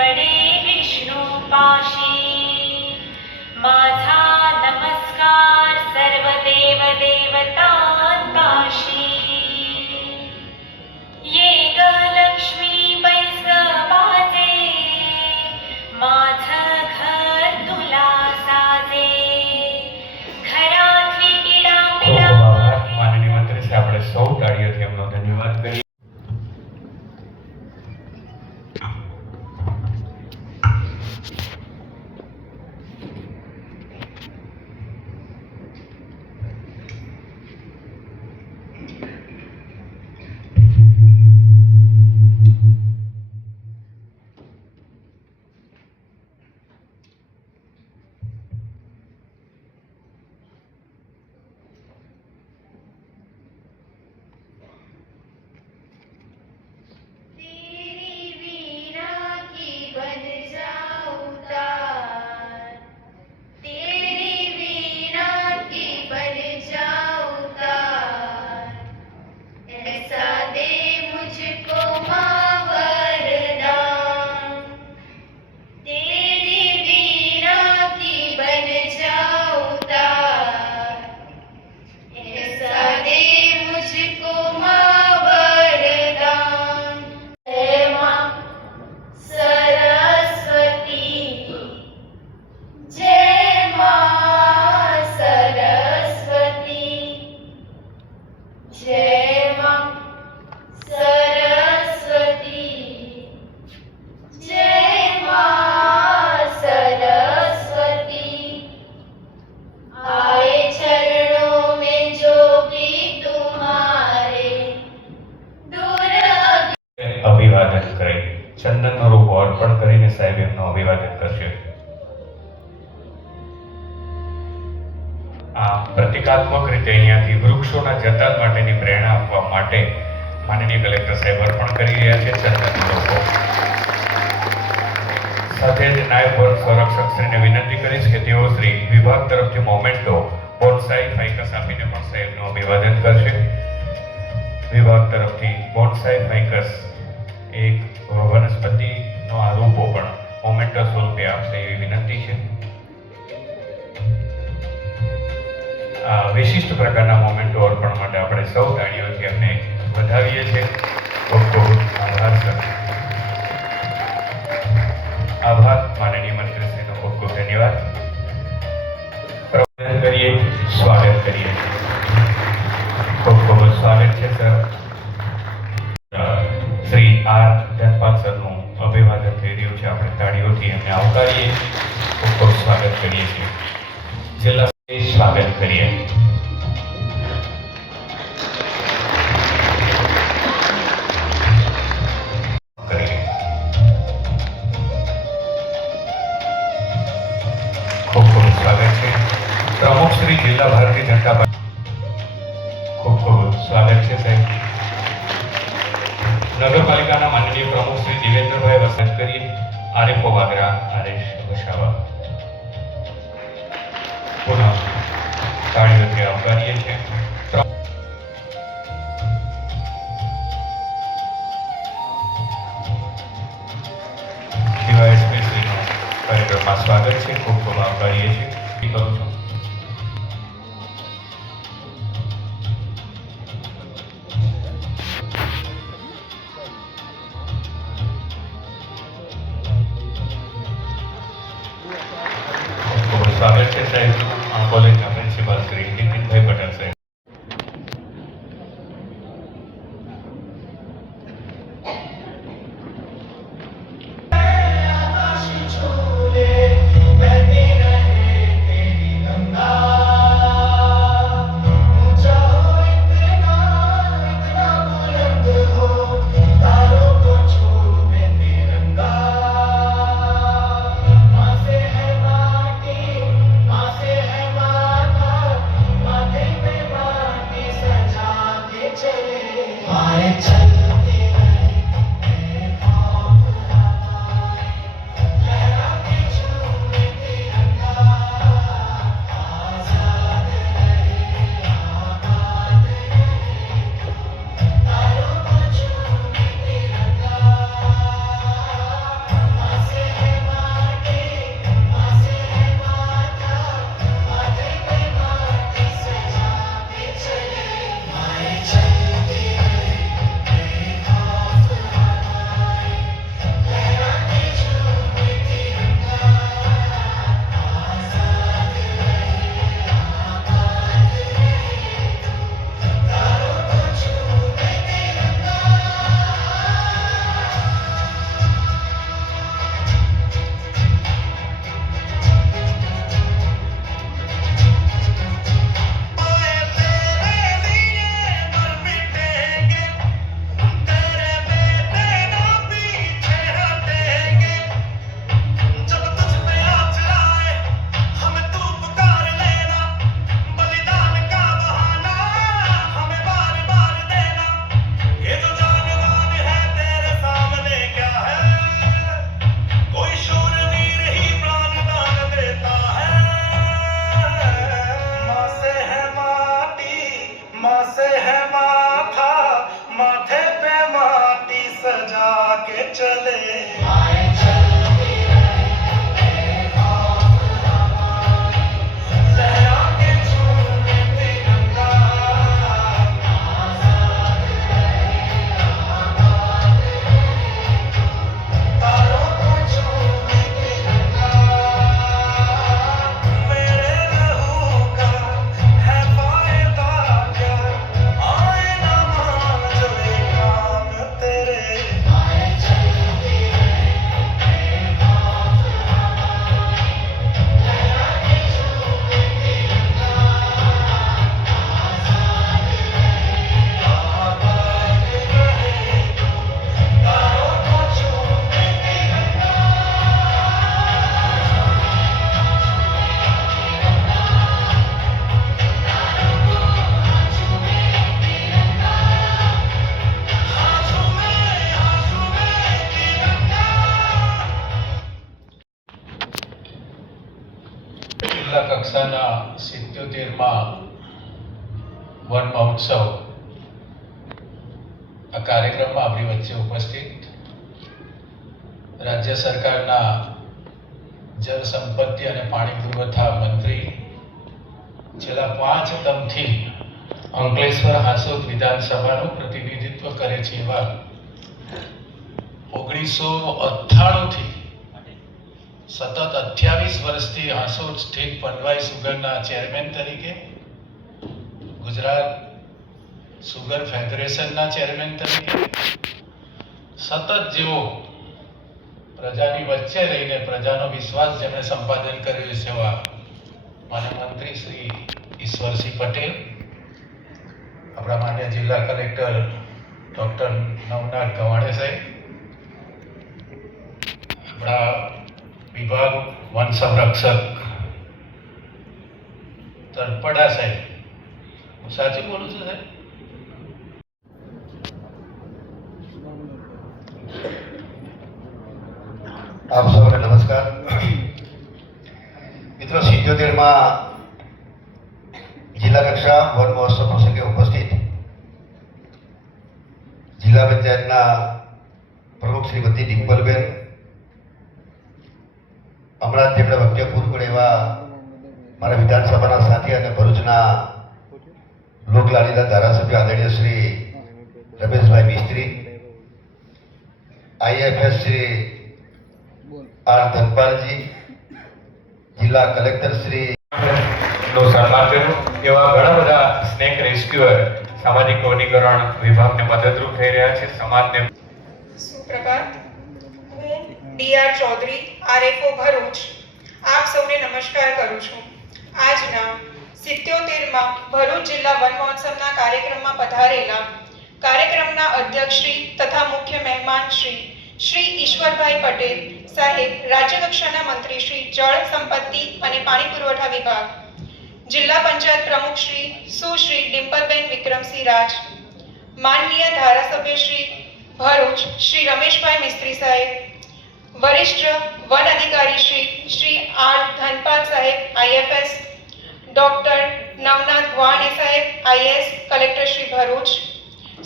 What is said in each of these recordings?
पडे विष्णू पाशी। माझा नमस्कार सर्व देव देवतांपाशी। ये ग लक्ष्मी बैस ग बाजे, माझं घर तुला साजे। घरातली इडापिडा माननीय मंत्री से આપણે સૌ તાળીઓથી એમનો ધન્યવાદ કરીએ। અભિવાદન કરી ચંદનનો રૂપો અર્પણ કરીને સાહેબ એમનું અભિવાદન કરશે। આ પ્રતિકાત્મક રીતે અહીંયાથી વૃક્ષોના જતન માટેની પ્રેરણા આપવા માટે માનનીય કલેક્ટર સાહેબ અર્પણ કરી રહ્યા છે ચંદનનો રૂપો। સાથે જ નાયબ વન સંરક્ષક શ્રીને વિનંતી કરીશ કે તેઓ શ્રી વિભાગ તરફથી મોમેન્ટો બોન્સાઈ ફાઇકસ આપીને પણ સાહેબનું અભિવાદન કરશે। વિભાગ તરફથી બોન્સાઈ ફાઇકસ એક વનસ્પતિનો આ રૂપો પણ મોમેન્ટો સ્વરૂપે આપશે એવી વિનંતી છે। આ વિશિષ્ટ પ્રકારના મોમેન્ટો અર્પણ માટે આપણે સૌ તાળીઓથી એમને વધાવીએ છીએ। ખૂબ ખૂબ આભાર સર। આભાર માનનીય મંત્રીશ્રીનો ખૂબ ખૂબ ધન્યવાદ કરીએ, સ્વાગત કરીએ। ખૂબ ખૂબ સ્વાગત છે સર। શ્રી આર ધનપાલ સરનું અભિવાદન થઈ રહ્યું છે, આપણે તાળીઓથી એમને આવકારીએ, ખૂબ ખૂબ સ્વાગત કરીએ છીએ। જિલ્લા સ્વાગત કરીએ। ખૂબ ખૂબ સ્વાગત છે પ્રમુખ શ્રી જિલ્લા ભારતીય જનતા પાર્ટી, ખૂબ ખૂબ સ્વાગત છે સાહેબ। નગરપાલિકાના માનનીય પ્રમુખ શ્રી દેવેન્દ્રભાઈ વસંત કરીએ, આરએફઓ વાગરા આરેશ વસાવા પુનઃ તાળીઓથી આવકારીએ છીએ। ડીવાયએસપી શ્રીનું કાર્યક્રમમાં સ્વાગત છે, ખૂબ ખૂબ આવકારીએ છીએ। કરું છું સ્વાગત છે સાહેબ કોલેજના પ્રિન્સિપાલ શ્રી નીતિનભાઈ પટેલ સાહેબ। माँ से है જિલ્લા કક્ષાના 77મા વન મહોત્સવ આ કાર્યક્રમમાં આપણી વચ્ચે ઉપસ્થિત રાજ્ય સરકારના જળ સંપત્તિ અને પાણી પુરવઠા મંત્રી છેલ્લા 5 ટર્મથી અંકલેશ્વર હાસોદ વિધાનસભાનું પ્રતિનિધિત્વ કરે છે એવા 1998થી સતત 28 વર્ષથી હાસોદ સ્ટેટ પનવાઈ સુગરના ચેરમેન તરીકે, ગુજરાત સુગર ફેડરેશનના ચેરમેન તરીકે સતત જેઓ પ્રજાની વચ્ચે રહીને પ્રજાનો વિશ્વાસ જેમણે સંપાદન કર્યો છે એવા માન્ય મંત્રી શ્રી ઈશ્વરસિંહ પટેલ, આપણા માન્ય જિલ્લા કલેક્ટર ડૉક્ટર નવનાથ ગવાણે સાહેબ, આપણા વિભાગ વન સંરક્ષક તરપડા સાહેબ, હું સાચું બોલું છું સાહેબ? આપ સૌને નમસ્કાર. મિત્રો, 77મા જિલ્લા કક્ષા વન મહોત્સવ પ્રસંગે ઉપસ્થિત જિલ્લા પંચાયતના પ્રમુખ શ્રીમતી ડિમ્પલબેન, હમણાં જેમણે વક્તવ્ય પૂરું કર્યું એવા મારા વિધાનસભાના સાથી અને ભરૂચના લોકલાડીના ધારાસભ્ય આદરણીય શ્રી રમેશભાઈ મિસ્ત્રી, IAFS શ્રી આર ધનપાલજી, જિલ્લા કલેક્ટર શ્રી નું સન્માન કર્યું. એવા ઘણા બધા સ્નેક રેસ્ક્યુઅર સામાજિક વનીકરણ વિભાગને મદદરૂપ થઈ રહ્યા છે. સમાજને સુપ્રભાત. હું DR ચૌધરી, RFO ભરૂચ, આપ સૌને નમસ્કાર કરું છું. આજના 77મા ભરૂચ જિલ્લા વન મહોત્સવના કાર્યક્રમમાં પધારેલા કાર્યક્રમના અધ્યક્ષશ્રી તથા મુખ્ય મહેમાન શ્રી ઈશ્વરભાઈ પટેલ સાહેબ, રાજ્ય કક્ષાના મંત્રી શ્રી જળ સંપત્તિ અને પાણી પુરવઠા વિભાગ, જિલ્લા પંચાયત પ્રમુખ સુશ્રી ડિમ્પલબેન વિક્રમસિંહ રાજ, માનનીય ધારાસભ્ય શ્રી ભરૂચ શ્રી રમેશભાઈ મિસ્ત્રી સાહેબ, વરિષ્ઠ વન અધિકારી શ્રી આર ધનપાલ સાહેબ, IFS, ડોક્ટર નવનાથ ગવાણે સાહેબ, IS, collector Shri Bharuch,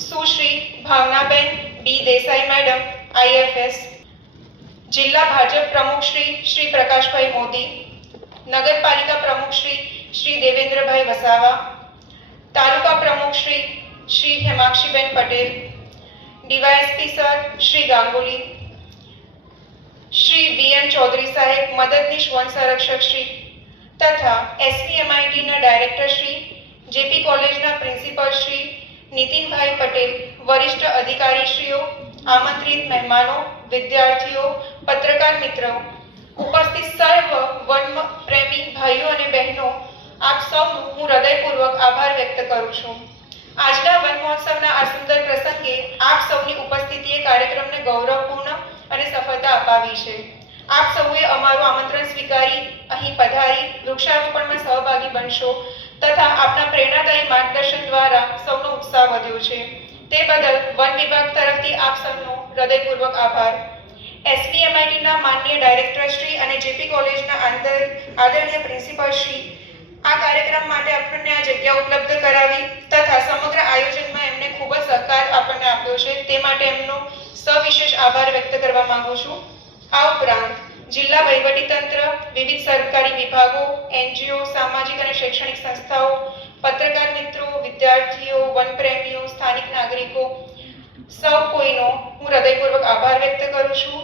Sushri Bhavnaben B Desai madam, IFS, જિલ્લા ભાજપ પ્રમુખ શ્રી પ્રકાશભાઈ મોદી, નગરપાલિકા પ્રમુખ શ્રી દેવેન્દ્રભાઈ વસાવા, તાલુકા પ્રમુખ શ્રી હેમાક્ષીબેન Patel, DYSP sir Shri Ganguly, Shri VM Chaudhari સાહેબ, મદદનીશ વન સંરક્ષક શ્રી તથા SVMIT ના ડાયરેક્ટર શ્રી, JP કોલેજના પ્રિન્સિપલ શ્રી નીતિનભાઈ પટેલ, વરિષ્ઠ અધિકારીશ્રીઓ, આમંત્રિત મહેમાનો, વિદ્યાર્થીઓ, પત્રકાર મિત્રો, ઉપસ્થિત સર્વ વન પ્રેમી ભાઈઓ અને બહેનો, આપ સૌનું હું હૃદયપૂર્વક આભાર વ્યક્ત કરું છું. આજના વન મહોત્સવના આ સુંદર પ્રસંગે આપ સૌની ઉપસ્થિતિએ કાર્યક્રમને ગૌરવપૂર્ણ અને સફળતા અપાવી છે. આપ સૌએ અમારું આમંત્રણ સ્વીકારી અહીં પધારી વૃક્ષારોપણમાં સહભાગી બનશો તથા આપના પ્રેરણાદાયી માર્ગદર્શન દ્વારા સૌનો ઉત્સાહ વધ્યો છે. તે બદલ વન વિભાગ તરફથી આપ સૌનો હૃદયપૂર્વક આભાર. SVMIT ના માનનીય ડાયરેક્ટર શ્રી અને JP કોલેજના આદરણીય પ્રિન્સિપલ શ્રી, આ કાર્યક્રમ માટે આપણને આ જગ્યા ઉપલબ્ધ કરાવી તથા સમગ્ર આયોજનમાં એમને ખૂબ જ સહકાર આપણને આપ્યો છે, તે માટે એમનો સવિશેષ આભાર વ્યક્ત કરવા માંગુ છું. આ ઉપરાંત જિલ્લા વહીવટીતંત્ર, વિવિધ સરકારી વિભાગો, NGO, સામાજિક અને શૈક્ષણિક સંસ્થાઓ, પત્રકાર મિત્રો, વિદ્યાર્થીઓ, વનપ્રેમીઓ, સ્થાનિક નાગરિકો, સૌ કોઈનો હું હૃદયપૂર્વક આભાર વ્યક્ત કરું છું.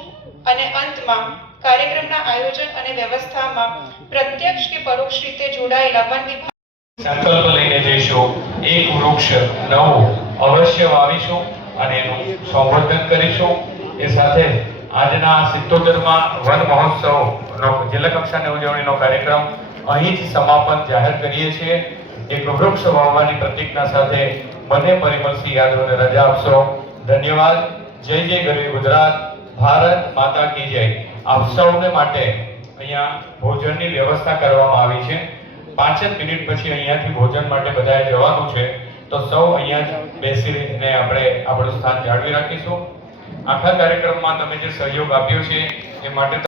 અને અંતમાં કાર્યક્રમના આયોજન અને વ્યવસ્થામાં પ્રત્યક્ષ કે પરોક્ષ રીતે જોડાયેલા વન વિભાગ સંકલ્પ લઈને જઈશું. એક વૃક્ષ નવું અવશ્ય વાવીશું અને એનું સંવર્ધન કરીશું. એ સાથે આજના 77મા વન મહોત્સવનો જિલ્લા કક્ષાની ઉજવણીનો કાર્યક્રમ અહીં જ સમાપન જાહેર કરીએ છીએ. એક વૃક્ષ વાવવાની પ્રતિજ્ઞા સાથે મને પરિમલસિંહ યાદવને રજા આપશો. ધન્યવાદ. જય જય ગરવી ગુજરાત. ભારત માતા કી જય. આપ સૌને માટે અહીંયા ભોજનની વ્યવસ્થા કરવામાં આવી છે. 5 મિનિટ પછી અહીંયાથી ભોજન માટે બધાએ જવાનું છે, તો સૌ અહીંયા જ બેસીને આપણે આપણું સ્થાન જાળવી રાખીશું. આખા કાર્યક્રમમાં તમે જે સહયોગ આપ્યો છે એ માટે